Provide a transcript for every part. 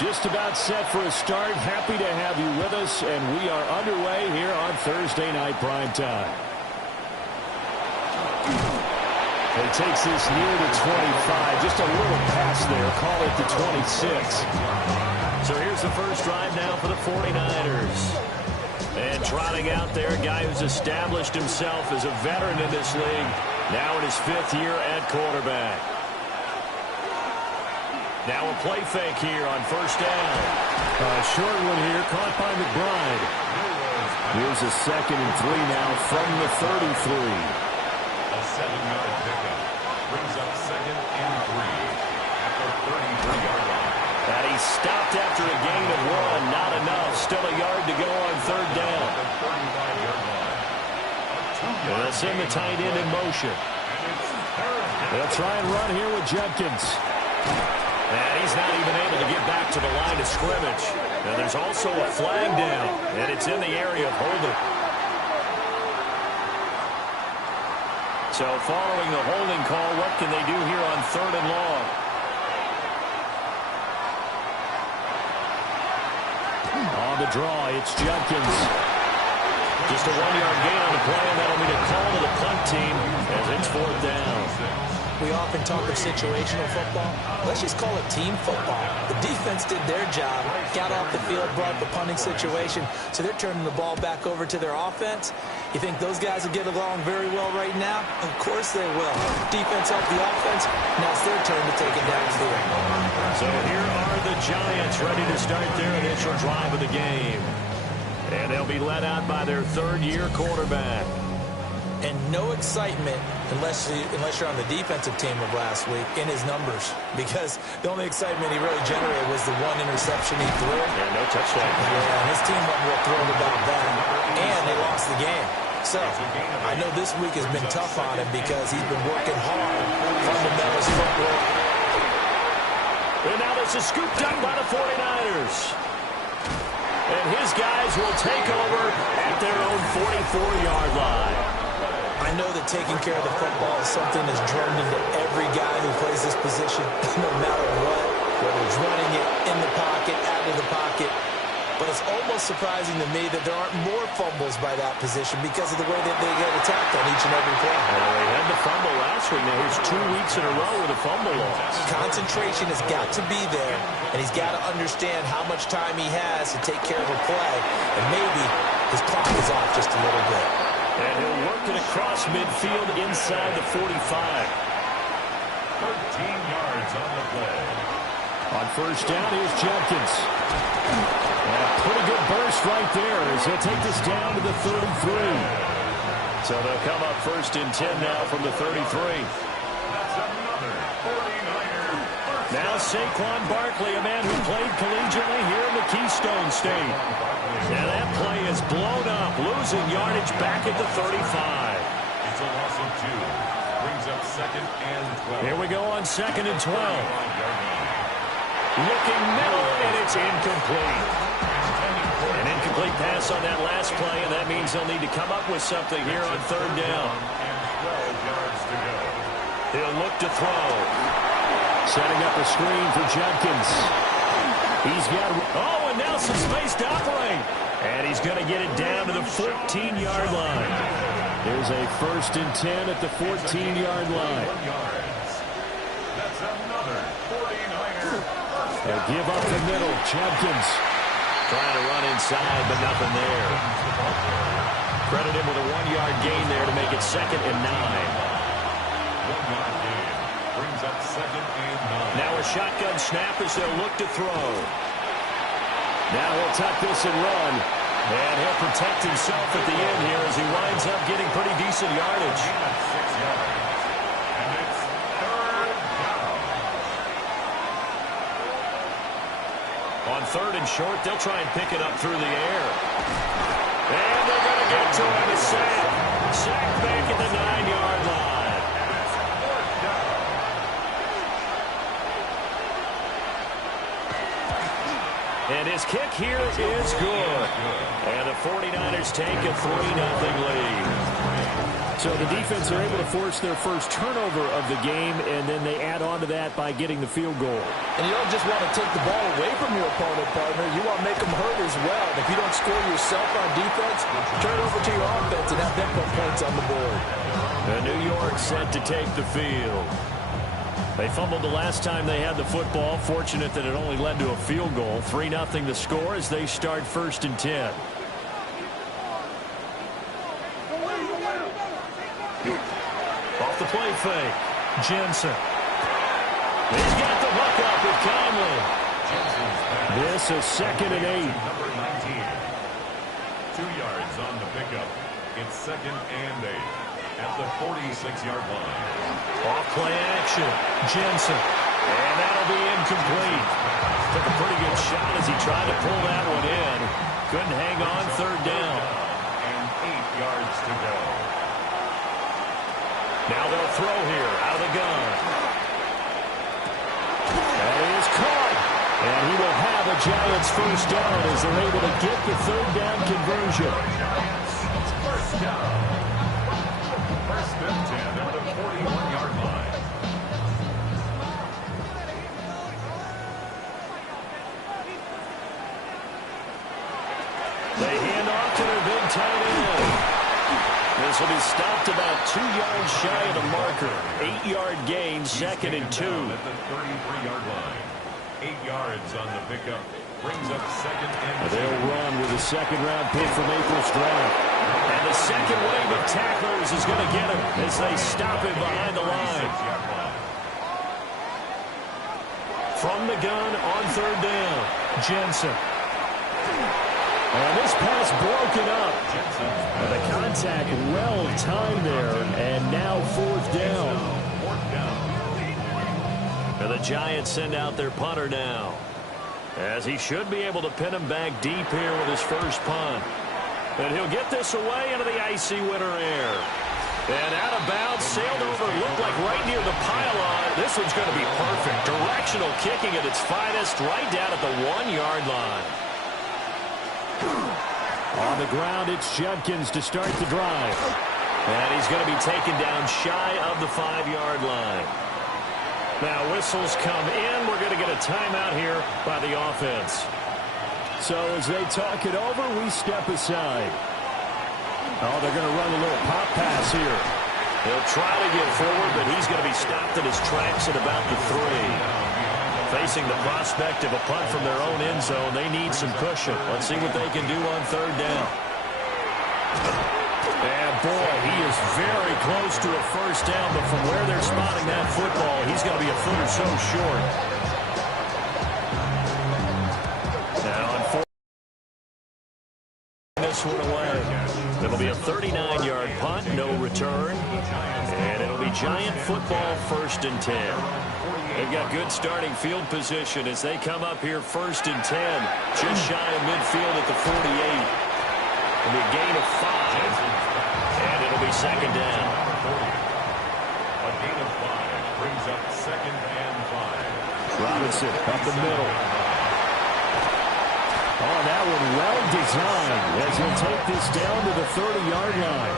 Just about set for a start. Happy to have you with us, and we are underway here on Thursday Night Primetime. He takes this near the 25. Just a little pass there. Call it the 26. So here's the first drive now for the 49ers. And trotting out there, a guy who's established himself as a veteran in this league, now in his 5th year at quarterback. Now a play fake here on first down. A short one here, caught by McBride. Here's a 2nd and 3 now from the 33. A 7-yard pickup brings up 2nd and 3 at the 33-yard line. And he stopped after a gain of 1. Not enough. Still a yard to go on 3rd down. At the 35-yard line. They'll send the tight end in motion. They'll try and run here with Judkins. And he's not even able to get back to the line of scrimmage. Now there's also a flag down, and it's in the area of holding. So following the holding call, what can they do here on 3rd and long? On the draw, it's Judkins. Just a 1-yard gain on the play, and that'll be a call to the punt team as it's 4th down. We often talk of situational football. Let's just call it team football. The defense did their job, got off the field, brought the punting situation, so they're turning the ball back over to their offense. You think those guys will get along very well right now? Of course they will. Defense helped the offense. Now it's their turn to take it downfield. So here are the Giants ready to start their initial drive of the game. And they'll be led out by their 3rd-year quarterback. And no excitement unless you're on the defensive team of last week in his numbers, because the only excitement he really generated was the 1 interception he threw. Yeah, no touchdown. Yeah, and his team wasn't real thrilled about that. And they lost the game. So I know this week has been tough on him because he's been working hard. Fundamentals, footwork. And now this is scooped up by the 49ers. And his guys will take over at their own 44-yard line. I know that taking care of the football is something that's drummed into every guy who plays this position, no matter what, whether he's running it, in the pocket, out of the pocket. But it's almost surprising to me that there aren't more fumbles by that position because of the way that they get attacked on each and every play. Well, they had the fumble last week. Now here's 2 weeks in a row with a fumble loss. Concentration has got to be there, and he's got to understand how much time he has to take care of a play, and maybe his clock is off just a little bit. And he'll work it across midfield inside the 45. 13 yards on the play. On first down, here's Judkins. And a pretty good burst right there as he'll take this down to the 33. So they'll come up 1st and 10 now from the 33. That's another 49er. Now Saquon Barkley, a man who played collegiately here in the Keystone State. Now that play is blown up, losing yardage back at the 35. It's a loss of 2. Brings up 2nd and 12. Here we go on 2nd and 12. Looking middle, and it's incomplete. An incomplete pass on that last play, and that means they'll need to come up with something here on 3rd down. And 12 yards to go. He'll look to throw. Setting up a screen for Judkins. He's got, and now some space to operate. And he's going to get it down to the 14-yard line. There's a 1st and 10 at the 14-yard line. That's another 49er. They'll give up the middle. Judkins trying to run inside, but nothing there. Credit him with a 1-yard gain there to make it 2nd and 9. 1-yard gain brings up 2nd and 9. Now a shotgun snap as they'll look to throw. Now he'll tuck this and run. And he'll protect himself at the end here as he winds up getting pretty decent yardage. 6 yards. And it's 3rd down. On 3rd and short, they'll try and pick it up through the air. And they're going to get to him. A sack back at the 9-yard line. And his kick here is good. And the 49ers take a 3-0 lead. So the defense are able to force their first turnover of the game, and then they add on to that by getting the field goal. And you don't just want to take the ball away from your opponent, partner. You want to make them hurt as well. And if you don't score yourself on defense, turn it over to your offense and have them put points on the board. And New York set to take the field. They fumbled the last time they had the football. Fortunate that it only led to a field goal. 3-0 the score as they start 1st and 10. Off the play fake. Jensen. He's got the buck up with Conley. This is 2nd and 8. Number 19. 2 yards on the pickup. It's 2nd and 8 at the 46-yard line. Off play action. Jensen. And that'll be incomplete. Took a pretty good shot as he tried to pull that one in. Couldn't hang on 3rd down. And 8 yards to go. Now they'll throw here out of the gun. That is caught. And he will have a Giants first down as they're able to get the 3rd down conversion. First down. 1st and 10 at the 41-yard line. They hand off to their big tight end. This will be stopped about 2 yards shy of the marker. 8-yard gain, 2nd and 2. At the 33-yard line. 8 yards on the pickup. Brings up 2nd and 2. They'll run with a 2nd-round pick from April's draft. And the second wave of tacklers is going to get him as they stop him behind the line. From the gun on 3rd down. Jensen. And this pass broken up. And the contact well timed there. And now 4th down. And the Giants send out their punter now, as he should be able to pin him back deep here with his first punt. And he'll get this away into the icy winter air. And out of bounds, sailed over, looked like right near the pylon. This one's going to be perfect. Directional kicking at its finest, right down at the 1-yard line. On the ground, it's Judkins to start the drive. And he's going to be taken down shy of the 5-yard line. Now whistles come in. We're going to get a timeout here by the offense. So as they talk it over, we step aside. Oh, they're going to run a little pop pass here. He'll try to get forward, but he's going to be stopped in his tracks at about the 3. Facing the prospect of a punt from their own end zone, they need some cushion. Let's see what they can do on 3rd down. And boy, he is very close to a first down, but from where they're spotting that football, he's going to be a foot or so short. Now on 4th, this one away. It'll be a 39-yard punt, no return. And it'll be Giant football 1st and 10. They've got good starting field position as they come up here 1st and 10. Just shy of midfield at the 48. It'll be a gain of 5. And it'll be 2nd down. A gain of 5 brings up 2nd and 5. Robinson up the middle. Oh, that one well designed as he'll take this down to the 30-yard line.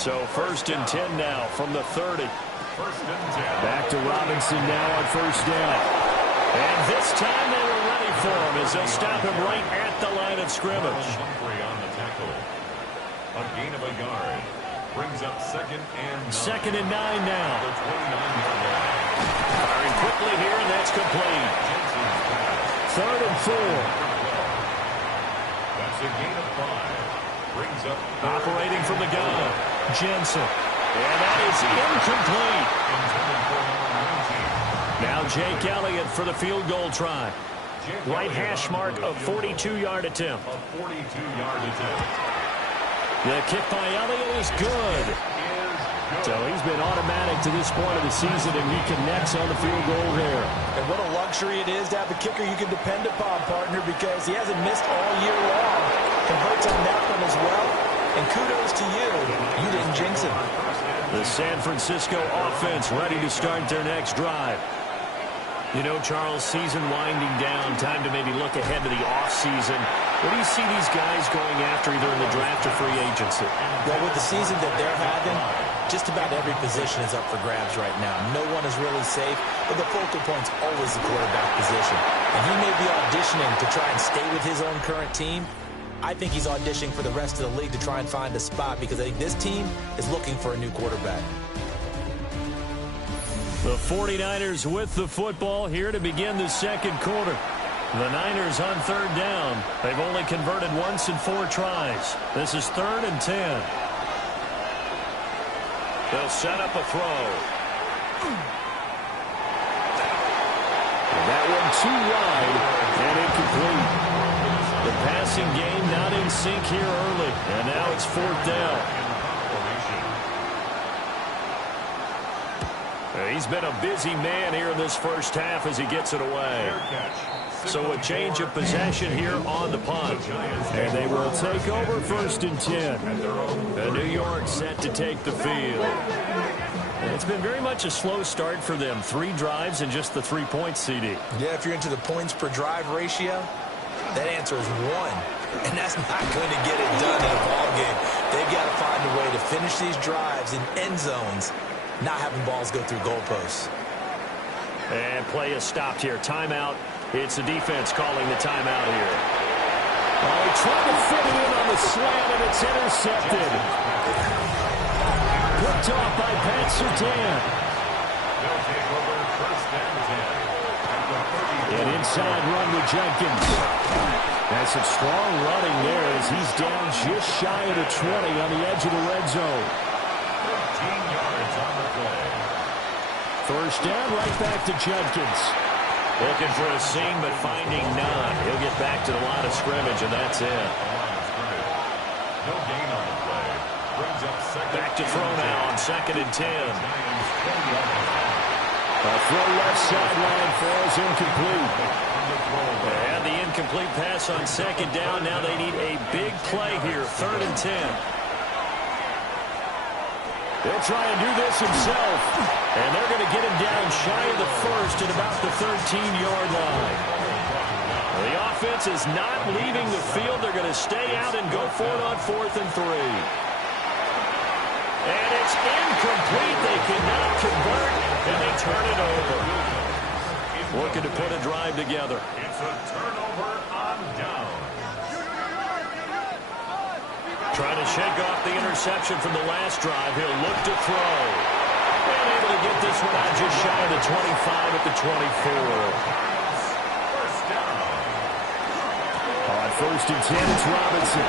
So 1st and 10 now from the 30. 1st and 10. Back to Robinson now on 1st down. And this time they were ready for him as they'll stop him right at the line of scrimmage. Humphrey on the tackle. A gain of a yard. Brings up 2nd and 9. 2nd and 9 now. The 29-yard line. Firing quickly here, and that's complete. 3rd and 4. That's a gain of 5. Brings up Operating from the gun. Jensen. And that is incomplete. Now Jake Elliott for the field goal try. Right hash mark of 42-yard attempt. A 42-yard attempt. The kick by Elliott is good. So he's been automatic to this point of the season, and he connects on the field goal there. And what a luxury it is to have a kicker you can depend upon, partner, because he hasn't missed all year long. Converts on that one as well. And kudos to you. You didn't jinx him. The San Francisco offense ready to start their next drive. You know, Charles, season winding down, time to maybe look ahead to the offseason. What do you see these guys going after either in the draft or free agency? Well, with the season that they're having, just about every position is up for grabs right now. No one is really safe, but the focal point's always the quarterback position. And he may be auditioning to try and stay with his own current team. I think he's auditioning for the rest of the league to try and find a spot because I think this team is looking for a new quarterback. The 49ers with the football here to begin the second quarter. The Niners on third down. They've only converted once in 4 tries. This is 3rd and 10. They'll set up a throw. That one too wide and incomplete. The passing game not in sync here early. And now it's 4th down. He's been a busy man here in this first half as he gets it away. So a change of possession here on the punt. And they will take over 1st and 10. And New York set to take the field. And it's been very much a slow start for them. 3 drives and just the 3 points, CD. Yeah, if you're into the points per drive ratio, that answer is 1. And that's not going to get it done in a ball game. They've got to find a way to finish these drives in end zones, not having balls go through goalposts. And play is stopped here. Timeout. It's the defense calling the timeout here. Oh, he tried to fit it in on the slant, and it's intercepted. Picked off by Pat Surtain. They'll take over 1st and 10. An inside run with Jenkins. That's some strong running there as he's down just shy of the 20 on the edge of the red zone. 13 yards on the play. 1st down, right back to Jenkins. Looking for a seam, but finding none. He'll get back to the line of scrimmage, and that's it. No gain on the play. Brings up 2nd. Back to throw now on 2nd and 10. A throw left sideline falls incomplete. And the incomplete pass on 2nd down. Now they need a big play here. 3rd and 10. He'll try and do this himself. And they're going to get him down shy of the 1st at about the 13-yard line. The offense is not leaving the field. They're going to stay out and go for it on 4th and 3. And it's incomplete. They cannot convert, and they turn it over. Looking to put a drive together. It's a turnover on down. Trying to shake off the interception from the last drive. He'll look to throw. And able to get this one out just shy of the 25 at the 24. 1st down. On 1st and 10, it's Robinson.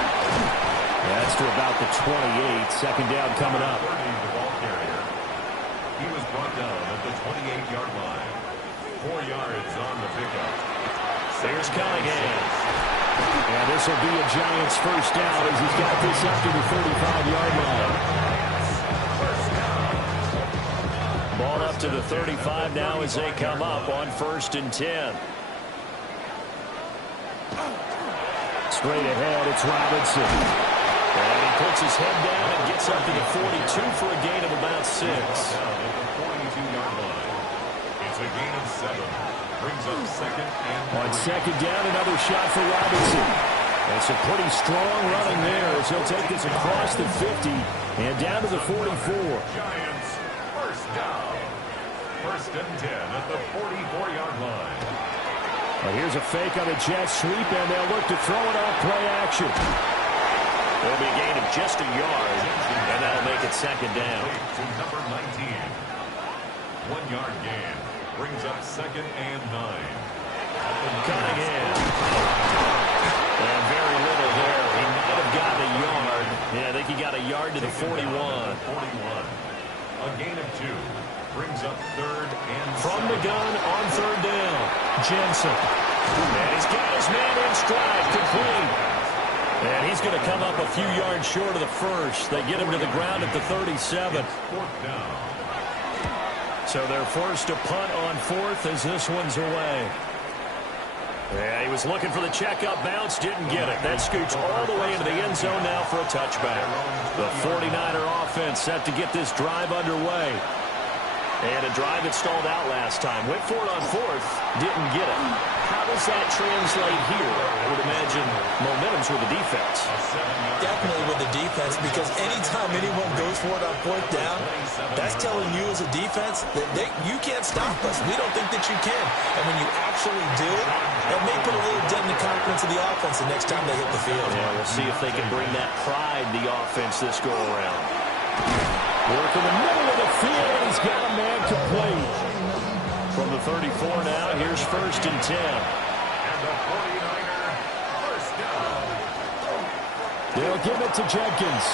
That's to about the 28. 2nd down coming up. The ball carrier. He was brought down at the 28-yard line. 4 yards on the pickup. There's Cunningham. And this will be a Giants 1st down as he's got this up to the 35-yard line. Ball up to the 35 now as they come up on 1st and 10. Straight ahead, it's Robinson. And he puts his head down and gets up to the 42 for a gain of about 6. Down at the 42-yard line. It's a gain of 7. Brings up 2nd and 3. On 2nd down, another shot for Robinson. And some pretty strong running there as he'll take this across the 50 and down to the 44. Giants 1st down. 1st and 10 at the 44-yard line. Well, here's a fake on a jet sweep, and they'll look to throw it off play action. There'll be a gain of just a yard, and that'll make it 2nd down. To number 19. 1-yard gain. Brings up 2nd and 9. Cunningham. And very little there. He might have gotten a yard. Yeah, I think he got a yard to the 41. 41. A gain of 2. Brings up 3rd and From the gun on 3rd down. Jensen. And he's got his man in stride. Complete. And he's going to come up a few yards short of the 1st. They get him to the ground at the 37. 4th down. So they're forced to punt on 4th as this one's away. Yeah, he was looking for the checkup bounce, didn't get it. That scoots all the way into the end zone now for a touchback. The 49er offense set to get this drive underway. And a drive that stalled out last time. Went for it on fourth, didn't get it. How does that translate here? I would imagine momentum's with the defense. Definitely with the defense, because anytime anyone goes for it on fourth down, that's telling you as a defense that you can't stop us. We don't think that you can. And when you actually do, that may put a little dent in the confidence of the offense the next time they hit the field. Yeah, we'll see if they can bring that pride to the offense this go-around. Work in the middle of the field, and he's got a man complete. From the 34 now, here's 1st and 10. And the 49er first down. They'll give it to Jenkins.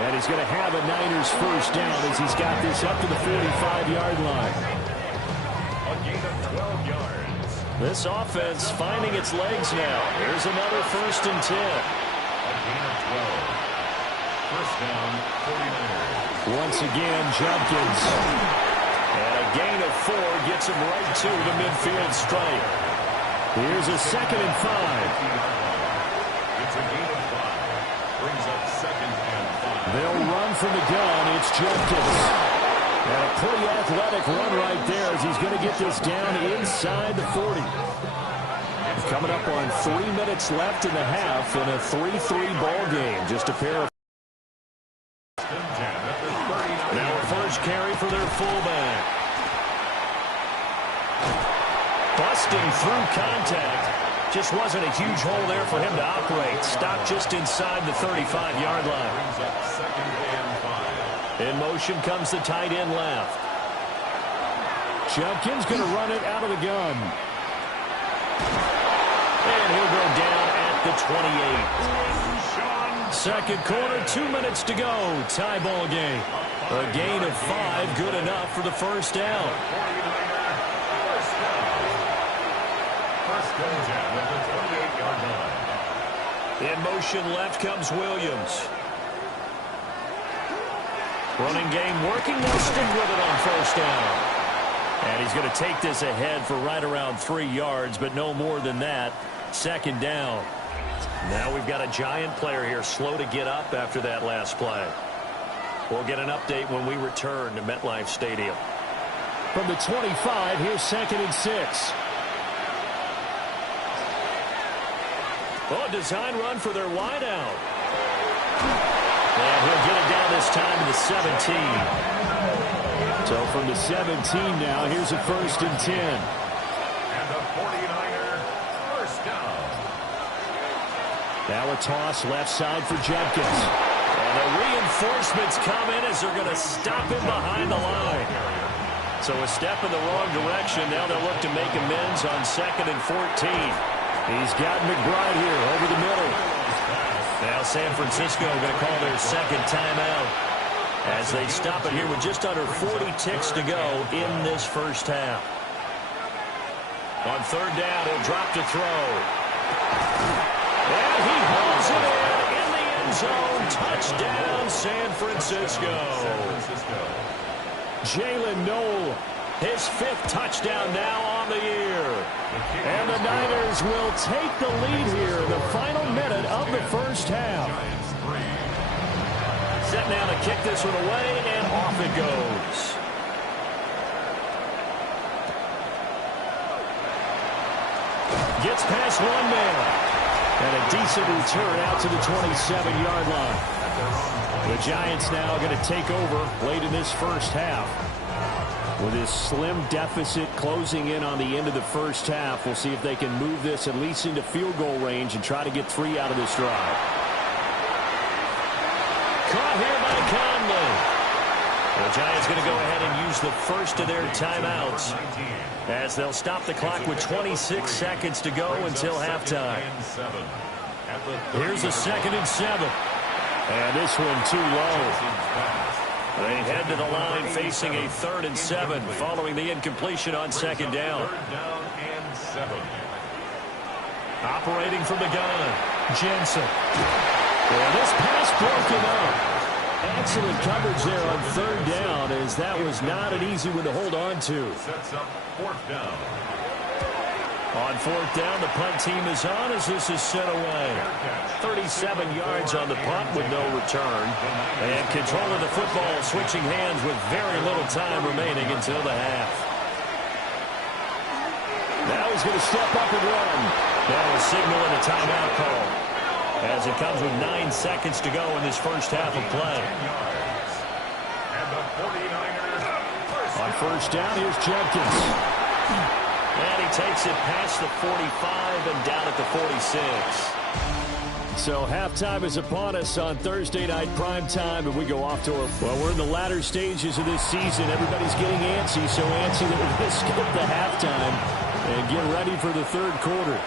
And he's going to have a Niners first down as he's got this up to the 45-yard line. A gain of 12 yards. This offense finding its legs now. Here's another 1st and 10. A gain of 12. First down, 49ers. Once again, Jenkins. And a gain of 4 gets him right to the midfield stripe. Here's a 2nd and 5. It's a gain of 5. Brings up 2nd and 5. They'll run from the gun. It's Jenkins. And a pretty athletic run right there as he's going to get this down inside the 40. Coming up on 3 minutes left in the half in a 3-3 ball game. Just a pair of... Now a first carry for their fullback. Busting through contact. Just wasn't a huge hole there for him to operate. Stopped just inside the 35-yard line. Brings up 2nd and 5. In motion comes the tight end left. Jenkins going to run it out of the gun. And he'll go down at the 28. Second quarter, 2 minutes to go. Tie ball game. A gain of 5, good enough for the first down. 49er first down. First and 10 at the 28-yard line. In motion left comes Williams. Running game working. They'll stick with it on first down. And he's going to take this ahead for right around 3 yards, but no more than that. Second down. Now we've got a giant player here, slow to get up after that last play. We'll get an update when we return to MetLife Stadium. From the 25, here's 2nd and 6. Oh, design run for their wideout. And he'll get it down this time to the 17. So from the 17 now, here's a 1st and 10. And the 49er first down. Now a toss left side for Jenkins. And the reinforcements come in as they're going to stop him behind the line. So a step in the wrong direction. Now they'll look to make amends on 2nd and 14. He's got McBride here over the middle. Now San Francisco going to call their second timeout as they stop it here with just under 40 ticks to go in this first half. On third down, he'll drop to throw. And he holds it in the end zone. Touchdown, San Francisco. Jalen Noel, his 5th touchdown now on the year. And the Niners will take the lead here in the final minute of the first half. Set now to kick this one away, and off it goes. Gets past one man. And a decent return out to the 27-yard line. The Giants now going to take over late in this first half. With this slim deficit closing in on the end of the first half, we'll see if they can move this at least into field goal range and try to get 3 out of this drive. Caught here by Conley. The Giants going to go ahead and use the first of their timeouts as they'll stop the clock with 26 seconds to go until halftime. Here's a 2nd and 7. And this one too low. They head to the line facing a 3rd and 7 following the incompletion on 2nd down. Operating from the gun, Jensen. And this pass broken up. Excellent coverage there on 3rd down, as that was not an easy one to hold on to. Sets up 4th down. On fourth down, the punt team is on as this is sent away. 37 yards on the punt with no return. And control of the football switching hands with very little time remaining until the half. Now he's going to step up and run. That will signal in a timeout call, as it comes with 9 seconds to go in this first half of play. On first down, here's Jenkins. And he takes it past the 45 and down at the 46. So halftime is upon us on Thursday night primetime, and we go off to well, we're in the latter stages of this season. Everybody's getting antsy, so antsy that we're going to skip the halftime and get ready for the third quarter.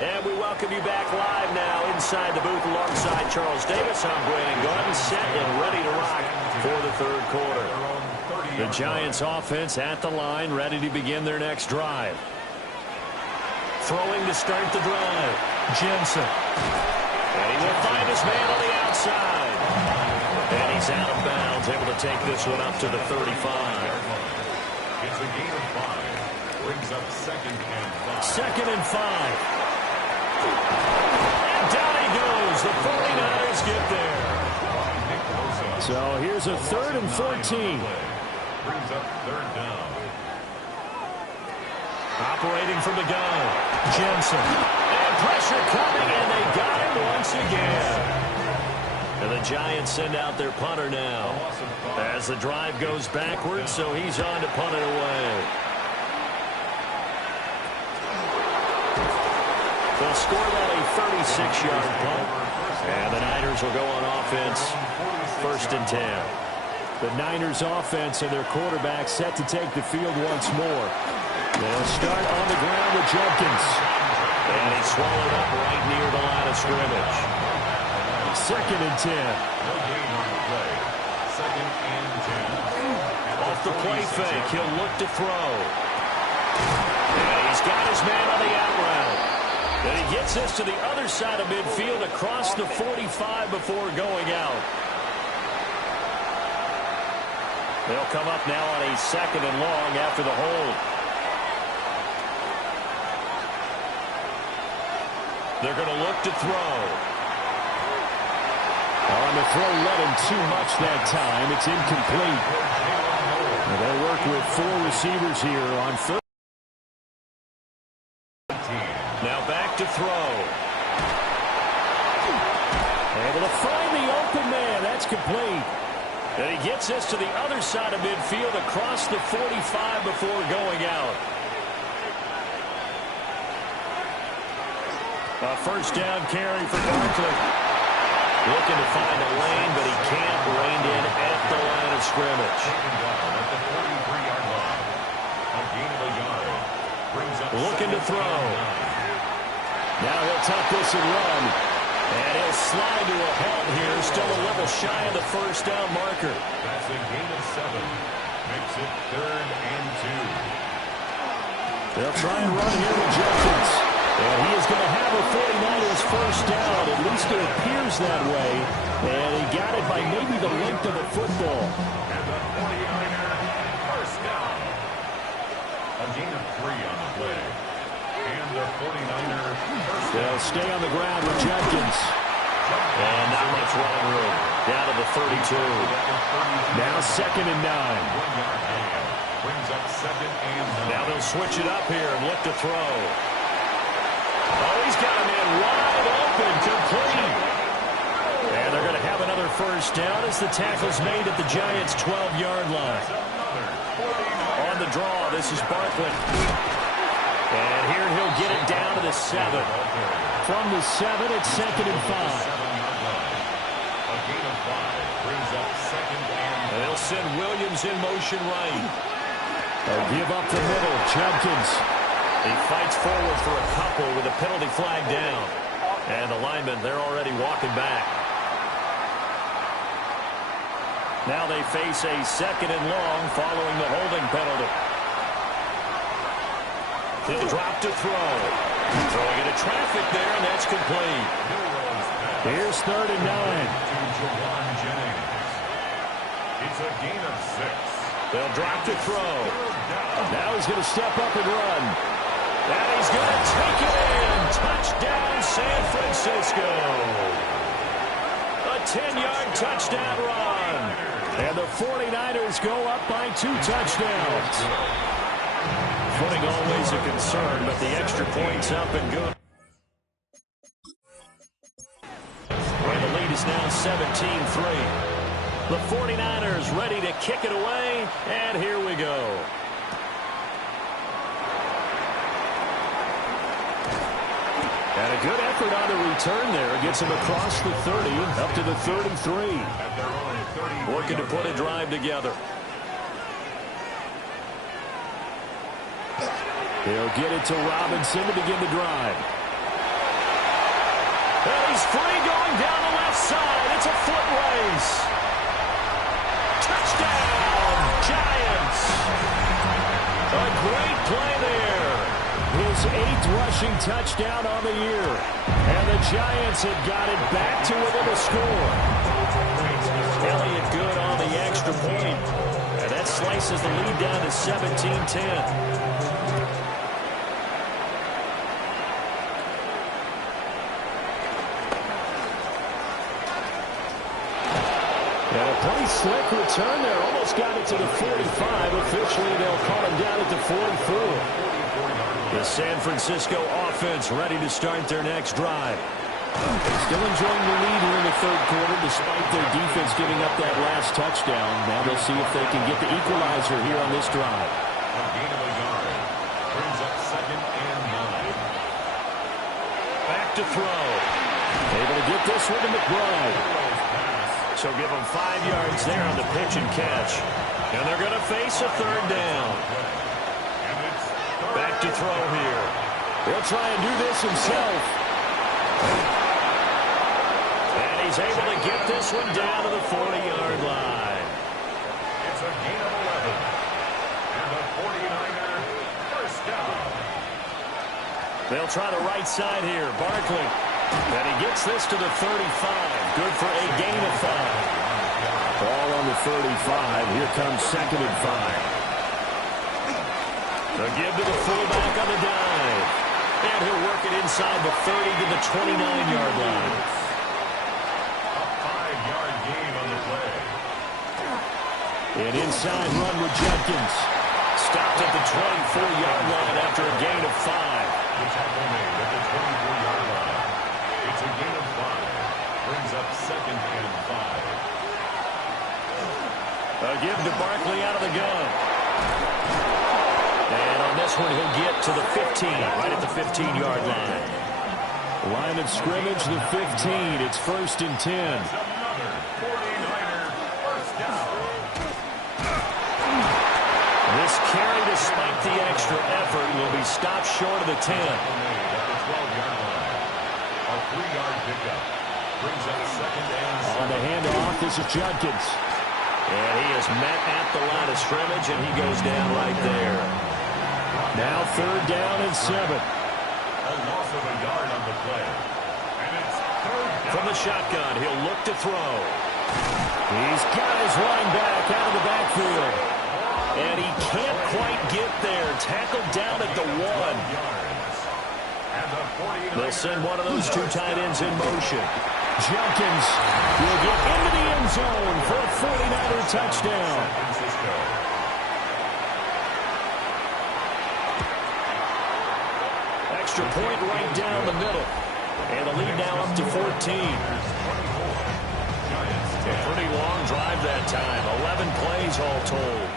And we welcome you back live now inside the booth alongside Charles Davis. I'm Brandon Gaudin, set and ready to rock for the third quarter. The Giants offense at the line, ready to begin their next drive. Throwing to start the drive, Jensen. And he will find his man on the outside. And he's out of bounds, able to take this one up to the 35. It's a gain of 5. Brings up second and 5. Second and 5. And down he goes. The 49ers get there. So here's a 3rd and 14. Brings up third down. Operating from the gun, Jensen. And pressure coming, and they got him once again. And the Giants send out their punter now as the drive goes backwards, so he's on to punt it away. They'll score that a 36-yard punt. And the Niners will go on offense, 1st and 10. The Niners offense and their quarterback set to take the field once more. They'll start on the ground with Jenkins. And he's swallowed up right near the line of scrimmage. 2nd and 10. No gain on the play. 2nd and 10. Off the play fake, he'll look to throw. And he's got his man on the out route. And he gets this to the other side of midfield across the 45 before going out. They'll come up now on a 2nd and long after the hold. They're going to look to throw. On the throw, let him too much that time. It's incomplete. They'll work with 4 receivers here on 3rd. Now back to throw. Able to find the open man. That's complete. And he gets this to the other side of midfield across the 45 before going out. A 1st down carry for Barkley. Looking to find a lane, but he can't. Reined in at the line of scrimmage. At the 43-yard line. A gain of a yard. Brings up looking to throw. Now he'll tuck this and run. And he'll slide to a halt here. Still a little shy of the 1st down marker. That's a gain of 7. Makes it 3rd and 2. They'll try and run here with Jenkins. And he is going to have a 49ers 1st down. At least it appears that way. And he got it by maybe the length of a football. And the 49ers 1st down. A gain of 3 on the play. And the 49ers 1st down. They'll stay on the ground with Jenkins. And not much running room. Down to the 32. Now 2nd and 9. 1-yard gain. Brings up 2nd and 9. Now they'll switch it up here and look to throw. Oh, he's got a man wide open, complete. And they're going to have another 1st down as the tackle's made at the Giants' 12-yard line. On the draw, this is Barkley. And here he'll get it down to the 7. From the 7, it's 2nd and 5. A gain of 5 brings up 2nd and 5. They'll send Williams in motion right. They'll give up the middle, Jenkins. He fights forward for a couple with a penalty flag down. And the linemen, they're already walking back. Now they face a 2nd and long following the holding penalty. He'll drop to throw. Throwing into traffic there, and that's complete. Here's 3rd and 9. To Jawan Jennings. It's a gain of 6. They'll drop to throw. Now he's going to step up and run. And he's going to take it in. Touchdown, San Francisco. A 10-yard touchdown run. And the 49ers go up by 2 touchdowns. Footing always a concern, but the extra point's up and good. And the lead is now 17-3. The 49ers ready to kick it away, and here we go. And a good effort on the return there. Gets him across the 30, up to the 33. Working to put a drive together. He'll get it to Robinson to begin the drive. And he's free going down the left side. It's a foot race. Touchdown, Giants. A great play there. His 8th rushing touchdown on the year. And the Giants had got it back to within a score. Elliott good on the extra point. And that slices the lead down to 17-10. Pretty slick return there. Almost got it to the 45. Officially, they'll call him down at the 44. The San Francisco offense ready to start their next drive. Still enjoying the lead here in the third quarter despite their defense giving up that last touchdown. Now they'll see if they can get the equalizer here on this drive. A gain of a yard. Brings up 2nd and 9. Back to throw. Able to get this one to McBride. So give them 5 yards there on the pitch and catch. And they're going to face a 3rd down. Back to throw here. He'll try and do this himself. And he's able to get this one down to the 40-yard line. It's a gain of 11. And the 49er first down. They'll try the right side here. Barkley. And he gets this to the 35. Good for a gain of 5. Ball on the 35. Here comes 2nd and 5. The give to the fullback on the dive. And he'll work it inside the 30 to the 29-yard line. A 5-yard gain on the play. An inside run with Jenkins. Stopped at the 24-yard line after a gain of 5. The tackle made at the 24-yard line. It's a gain of 5. Brings up 2nd and 5. A give to Barkley out of the gun. And on this one, he'll get to the 15, right at the 15-yard line. Line of scrimmage, the 15. It's 1st and 10. Another 49er first down. This carry, despite the extra effort, will be stopped short of the 10. Made at the 12-yard line. A 3-yard pickup. Brings up 2nd and 7. On the handoff, this is Judkins. And he is met at the line of scrimmage, and he goes down right there. Now 3rd down and 7. A loss of a yard on the play. And it's 3rd down. From the shotgun, he'll look to throw. He's got his line back out of the backfield. And he can't quite get there. Tackled down at the 1. They'll send one of those 2 tight ends in motion. Jenkins will get into the end zone for a 49er touchdown. Extra point right down the middle. And the lead now up to 14. A pretty long drive that time. 11 plays all told.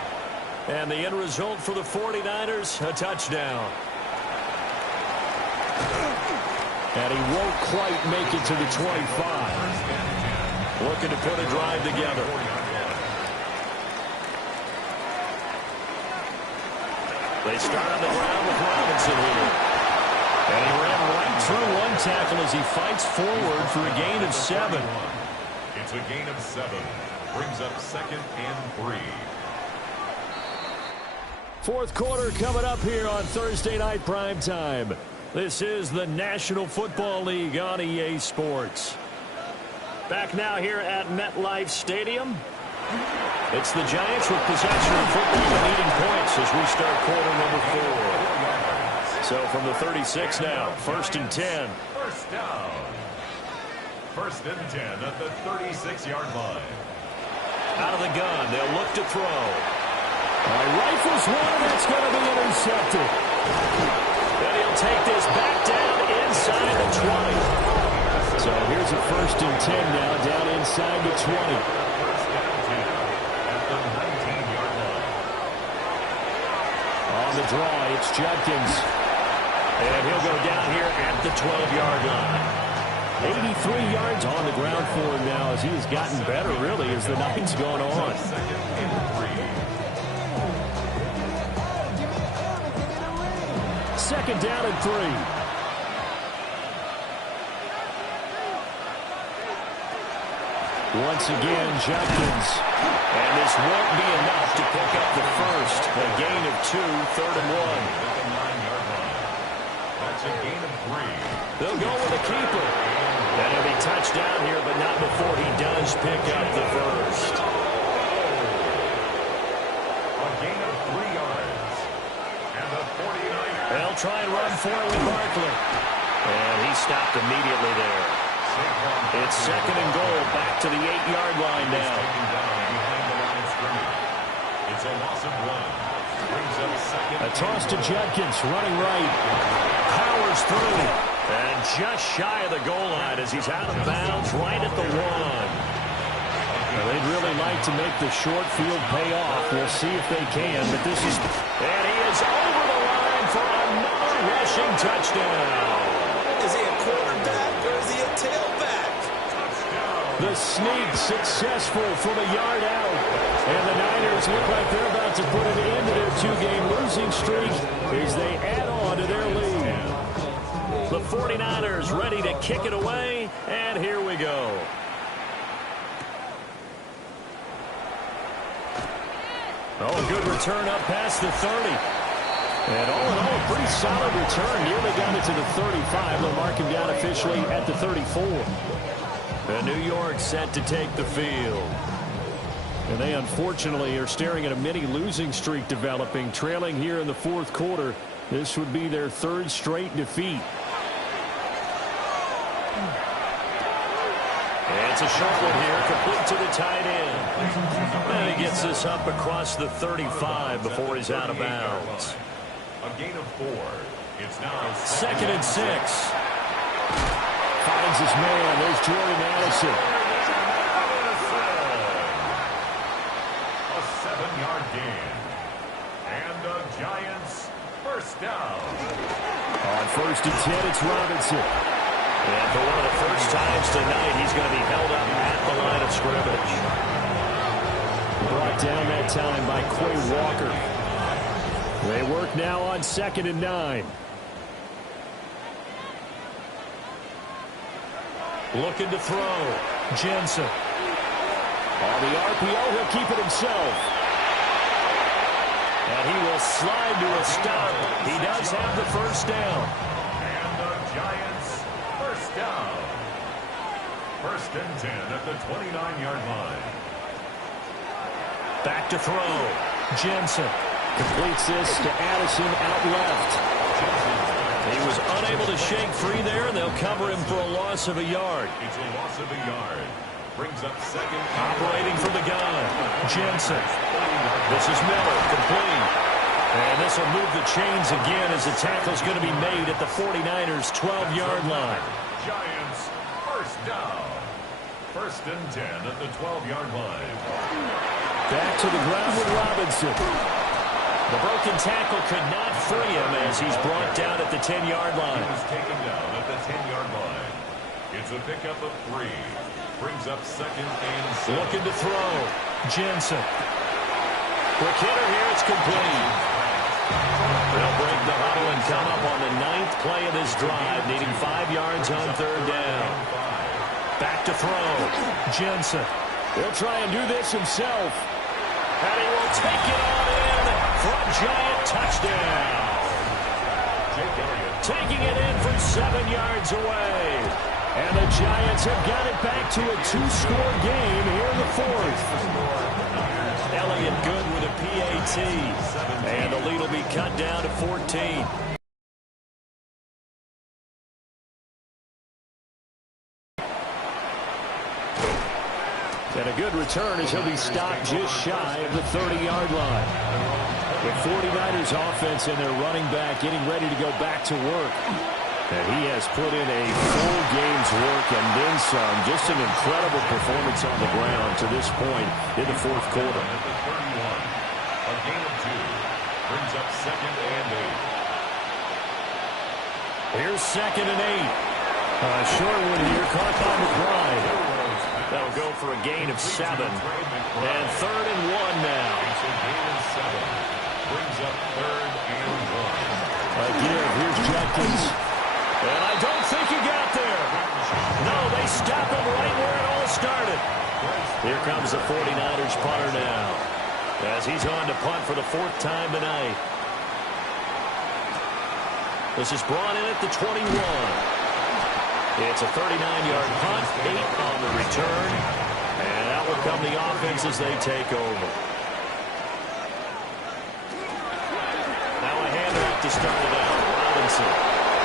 And the end result for the 49ers, a touchdown. And he won't quite make it to the 25. Looking to put a drive together. They start on the ground with Robinson here. And he ran right through one tackle as he fights forward for a gain of 7. It's a gain of 7. Brings up 2nd and 3. Fourth quarter coming up here on Thursday Night Primetime. This is the National Football League on EA Sports. Back now here at MetLife Stadium. It's the Giants with possession of football and needing points as we start quarter number 4. So from the 36 now, 1st and 10. First down. 1st and 10 at the 36-yard line. Out of the gun, they'll look to throw. Rifles one, that's going to be intercepted. And he'll take this back down inside the 20. So here's a 1st and 10 now, down inside the 20. First down 10 at the 19-yard line. On the draw, it's Judkins. And he'll go down here at the 12-yard line. 83 yards on the ground for him now as he has gotten better, really, as the night's gone on. 2nd and 3. 2nd down and 3. Once again, Judkins. And this won't be enough to pick up the first. A gain of 2, 3rd and 1. At the 9-yard line. That's a gain of 3. They'll go with the keeper. And he'll be touched down here, but not before he does pick up the first. A gain of 3 yards. And the 49ers. They'll try and run for it with Barkley. And he stopped immediately there. It's 2nd and goal, back to the 8-yard line now. Taken down behind the line of scrimmage. It's a loss of 1. Brings up 2nd. A toss to Judkins, running right. Powers through. And just shy of the goal line as he's out of bounds right at the 1. Well, they'd really like to make the short field pay off. We'll see if they can, but this is... And he is over the line for another rushing touchdown. Is he a quarterback or is he a tailback? The sneak successful from a yard out. And the Niners look like they're about to put an end to their 2-game losing streak as they add on to their lead. The 49ers ready to kick it away, and here we go. Oh, good return up past the 30. And all in all, a pretty solid return. Nearly got it to the 35. They'll mark him down officially at the 34. And New York set to take the field. And they unfortunately are staring at a mini losing streak developing, trailing here in the 4th quarter. This would be their 3rd straight defeat. And it's a short one here, complete to the tight end. And he gets this up across the 35 before he's out of bounds. A gain of 4. It's now 2nd and 6. Finds his man. There's Jordan Addison. A 7-yard gain. And the Giants first down. On 1st and 10, it's Robinson. And for one of the first times tonight, he's going to be held up at the line of scrimmage. Brought down that time by Quay Walker. They work now on 2nd and 9. Looking to throw. Jensen. On the RPO, he'll keep it himself. And he will slide to a stop. He does have the first down. And the Giants first down. 1st and 10 at the 29-yard line. Back to throw. Jensen completes this to Addison out left. He was unable to shake free there, and they'll cover him for a loss of a yard. It's a loss of a yard. Brings up 2nd. Operating from the gun. Jensen. This is Miller, complete. And this will move the chains again as the tackle's going to be made at the 49ers' 12-yard line. Giants first down. 1st and 10 at the 12-yard line. Back to the ground with Robinson. The broken tackle could not free him as he's brought down at the 10-yard line. He was taken down at the 10-yard line. It's a pickup of 3. Brings up 2nd and 7. Looking to throw. Jensen. Quick hitter here. It's complete. They'll break the huddle and come up on the 9th play of this drive, needing 5 yards on 3rd down. Back to throw. Jensen. He'll try and do this himself. And he will take it on in for a Giant touchdown. Taking it in from 7 yards away. And the Giants have got it back to a 2-score game here in the 4th. Elliott good with a PAT. And the lead will be cut down to 14. And a good return as he'll be stopped just shy of the 30-yard line. The 49ers offense and their running back getting ready to go back to work. And he has put in a full game's work and then some. Just an incredible performance on the ground to this point in the fourth quarter. At the 31, a gain of 2 brings up 2nd and 8. Here's 2nd and 8. Short one here, caught by McBride. That'll go for a gain of 7. And 3rd and 1 now. It's a gain of 7. Brings up 3rd and 1. Again, here's Jenkins. And I don't think he got there. No, they stop him right where it all started. Here comes the 49ers punter now, as he's on to punt for the 4th time tonight. This is brought in at the 21. It's a 39-yard punt, 8 on the return, and out will come the offense as they take over. Now a handoff to start it out. Robinson.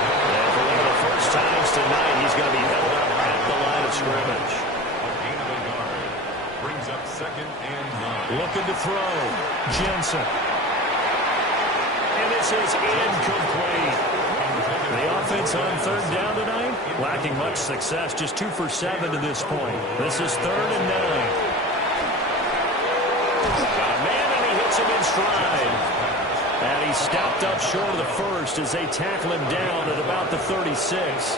And for one of the first times tonight, he's going to be held up at the line of scrimmage. A gain of a yard brings up 2nd and 9. Looking to throw. Jensen. And this is incomplete. The offense on 3rd down tonight, lacking much success, just 2 for 7 to this point. This is 3rd and 9. Got a man and he hits him in stride. And he stopped up short of the first as they tackle him down at about the 36.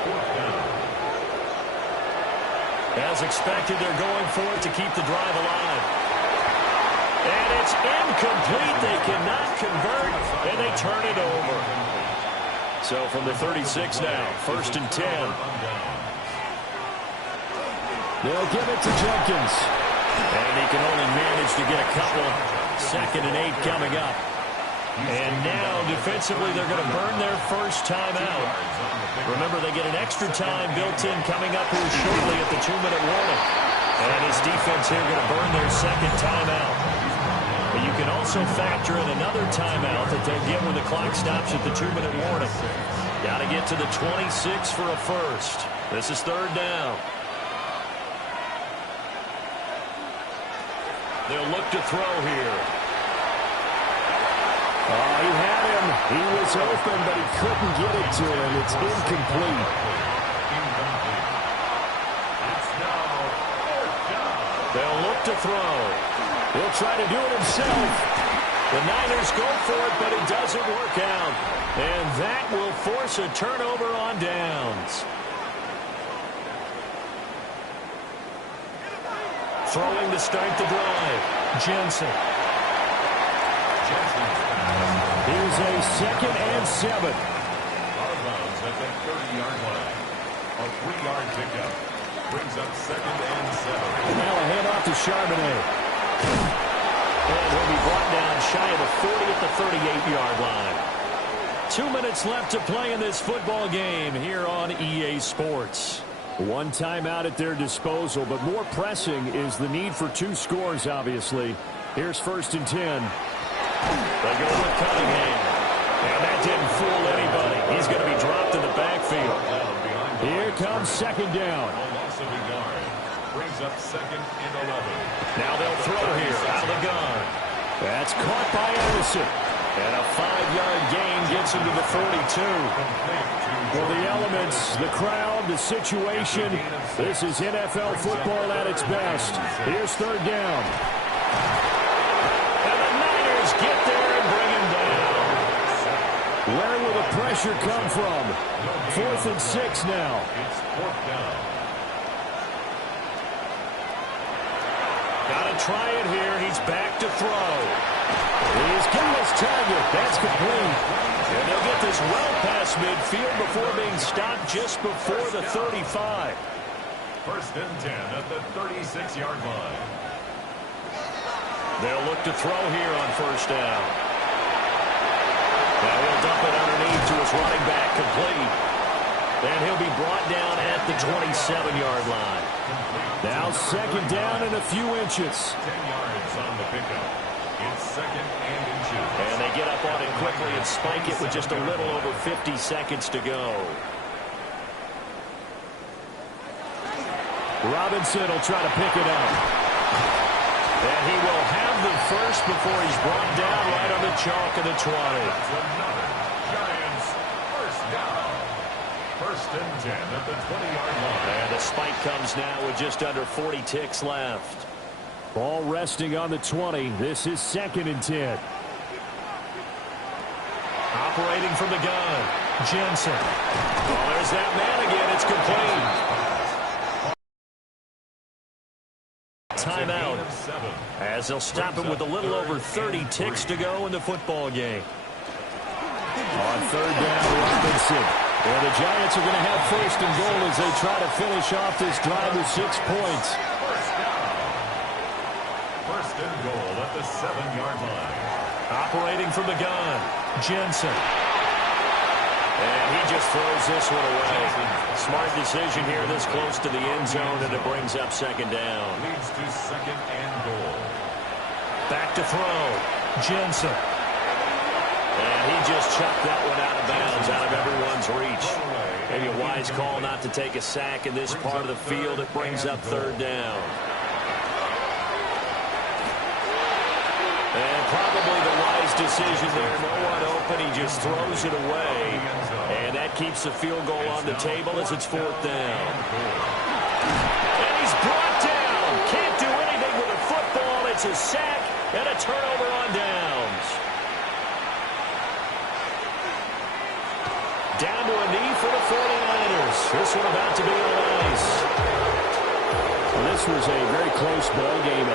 As expected, they're going for it to keep the drive alive. And it's incomplete. They cannot convert, and they turn it over. So from the 36 now, 1st and 10. They'll give it to Jenkins. And he can only manage to get a couple. 2nd and 8 coming up. And now, defensively, they're going to burn their first timeout. Remember, they get an extra time built in coming up here shortly at the 2-minute warning. And his defense here going to burn their 2nd timeout. But you can also factor in another timeout that they'll get when the clock stops at the 2-minute warning. Got to get to the 26 for a first. This is 3rd down. They'll look to throw here. Oh, he had him. He was open, but he couldn't get it to him. It's incomplete. They'll look to throw. He'll try to do it himself. The Niners go for it, but it doesn't work out. And that will force a turnover on downs. Throwing to start the drive. Jensen. Here's a 2nd and 7. Out of bounds at the 30-yard line. A 3-yard pickup brings up 2nd and 7. Now a handoff to Charbonnet. And he'll be brought down shy of the 40 at the 38-yard line. 2 minutes left to play in this football game here on EA Sports. One timeout at their disposal, but more pressing is the need for 2 scores, obviously. Here's 1st and 10. They go with Cunningham. And that didn't fool anybody. He's going to be dropped in the backfield. Here comes 2nd down. Loss of a yard brings up 2nd and 11. Now they'll throw here out of the gun. That's caught by Anderson. And a 5-yard gain gets him to the 42. For the elements, the crowd, the situation, this is NFL football at its best. Here's 3rd down. And the Niners get there and bring him down. Where will the pressure come from? 4th and 6 now. It's 4th down. Got to try it here. He's back to throw. He's getting his target. That's complete. And they'll get this well past midfield before being stopped just before the 35. 1st and 10 at the 36-yard line. They'll look to throw here on 1st down. Now he'll dump it underneath to his running back, complete. And he'll be brought down at the 27-yard line. Now second down and a few inches. 10 yards on the pickup. It's second and inches. And they get up on it quickly and spike it with just a little over 50 seconds to go. Robinson will try to pick it up. And he will have the first before he's brought down right on the chalk of the 20. That's another Giants first down. First and 10 at the 20-yard line. And the spike comes now with just under 40 ticks left. Ball resting on the 20. This is second and 10. Operating from the gun, Jensen. Oh, there's that man again. It's complete. Timeout, as they'll stop it with a little over 30 ticks to go in the football game. On third down, Robinson. And the Giants are going to have first and goal as they try to finish off this drive with 6 points. First down. First and goal at the 7-yard line. Operating from the gun, Jensen. And he just throws this one away. Smart decision here this close to the end zone, and it brings up second down. Leads to second and goal. Back to throw, Jensen. And he just chucked that one out of bounds, out of everyone's reach. Maybe a wise call not to take a sack in this part of the field. It brings up third down. And probably the wise decision there. No one open. He just throws it away. And that keeps the field goal on the table as it's fourth down. And he's brought down. Can't do anything with a football. It's a sack and a turnover on downs. Down to a knee for the 49ers. This one about to be on ice. Well, this was a very close ball game.